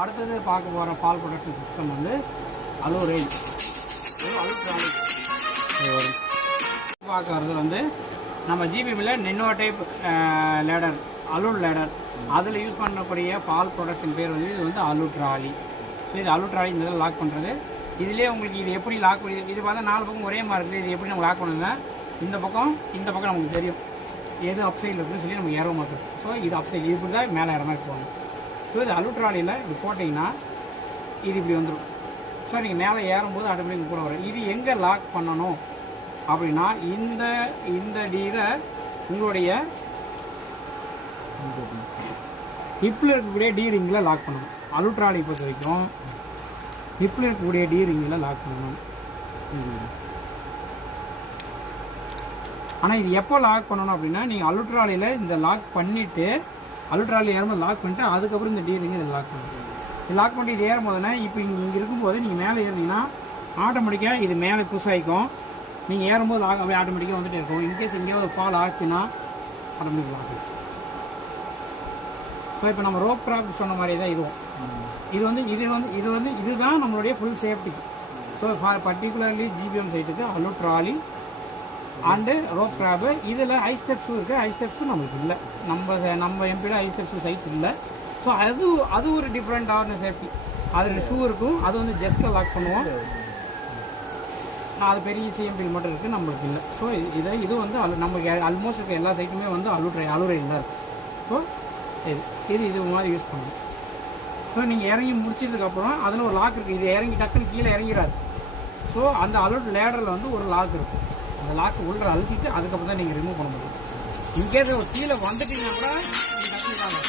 அடுத்தது பார்க்க போகிற பால் ப்ரொடக்ஷன் சிஸ்டம் வந்து அலோ ரேஞ்ச் பார்க்கறது வந்து நம்ம ஜிபிபியில் நென்னோ டைப் லேடர் அலூன் லேடர் அதில் யூஸ் பண்ணக்கூடிய பால் ப்ரொடக்ஷன் பேர் வந்து இது வந்து அலு ட்ராலி. ஸோ இது அலு ட்ராலி இந்த இதில் லாக் பண்ணுறது. இதுலேயே உங்களுக்கு இது எப்படி லாக் பண்ணி இது பார்த்தா 4 பக்கம் ஒரே மாதிரி இருக்குது. இது எப்படி நம்ம லாக் பண்ணுங்க, இந்த பக்கம் நமக்கு தெரியும் எது அப்சைடில் இருக்குதுன்னு சொல்லி நமக்கு ஏற மாட்டோம். ஸோ இது அப்சைடு இப்படி தான் மேலே ஏற மாதிரி போகணும். ஸோ இது அலு ட்ராலியில் இது போட்டிங்கன்னா இது இப்படி வந்துடும். ஸோ நீங்கள் மேலே ஏறும்போது ஆட்டோமேட்டிக் கூட வரும். இது எங்கே லாக் பண்ணணும் அப்படின்னா இந்த டீரை உங்களுடைய ஹிப்பில் இருக்கக்கூடிய டீரிங்கில் லாக் பண்ணணும். அலு ட்ராலி பொறுத்த வரைக்கும் ஹிப்பில் இருக்கக்கூடிய டீரிங்கில் லாக் பண்ணணும். ஆனால் இது எப்போ லாக் பண்ணணும் அப்படின்னா நீங்கள் அலு ட்ராலியில் இந்த லாக் பண்ணிவிட்டு அலு ட்ராலி ஏறும்போது லாக் பண்ணிட்டு அதுக்கப்புறம் இந்த டீரிங்கை இதை லாக் பண்ணணும். இது லாக் பண்ணிட்டு இது ஏறும் போதுன்னா இப்போ இங்கே இருக்கும்போது நீங்கள் மேலே ஏறினீங்கன்னா ஆட்டோமேட்டிக்காக இது மேலே புஷ் ஆகிக்கும். நீங்கள் ஏறும்போது ஆட்டோமேட்டிக்காக வந்துட்டு இருக்கும். இன்கேஸ் எங்கேயாவது ஃபால் ஆச்சுன்னா ஆட்டோமேட்டிக் லாக் ஆகும். ஸோ இப்போ நம்ம ரோப் கிராஃப்ட் சொன்ன மாதிரி தான் இதுதான் நம்மளுடைய full safety. So particularly GBM சைட்டுக்கு அலு ட்ராலி அண்டு ரோப் கிராஃபு இதில் ஐ ஸ்டெப்ஸும் இருக்குது. ஐ ஸ்டெப்ஸும் நம்மளுக்கு இல்லை, நம்ம எம்பியில் ஐ ஸ்டெப்ஸு சைட் இல்லை. ஸோ அது ஒரு டிஃப்ரெண்ட்டான சேஃப்டி. அதில் ஷூ இருக்கும், அது வந்து ஜஸ்ட்டில் லாக் பண்ணுவோம். அது பெரிய சிஎம்பியில் மட்டும் இருக்குது, நம்மளுக்கு இல்லை. ஸோ இது வந்து நமக்கு ஆல்மோஸ்ட் இருக்க எல்லா சைட்டுமே வந்து அலுரையில் தான் இருக்குது. ஸோ இது மாதிரி யூஸ் பண்ணணும். ஸோ நீங்கள் இறங்கி முடிச்சதுக்கப்புறம் அதில் ஒரு லாக் இருக்குது. இது இறங்கி டக்குன்னு கீழே இறங்கிறாது. ஸோ அந்த அலர்ட் லேடரில் வந்து ஒரு லாக் இருக்கும். அந்த லாக்கு உள்ள அழுத்திட்டு அதுக்கப்புறம் தான் நீங்கள் ரிமூவ் பண்ண முடியும். இன்கேஸ் கீழே வந்துட்டீங்கன்னா கூட நீங்கள் டக்குனு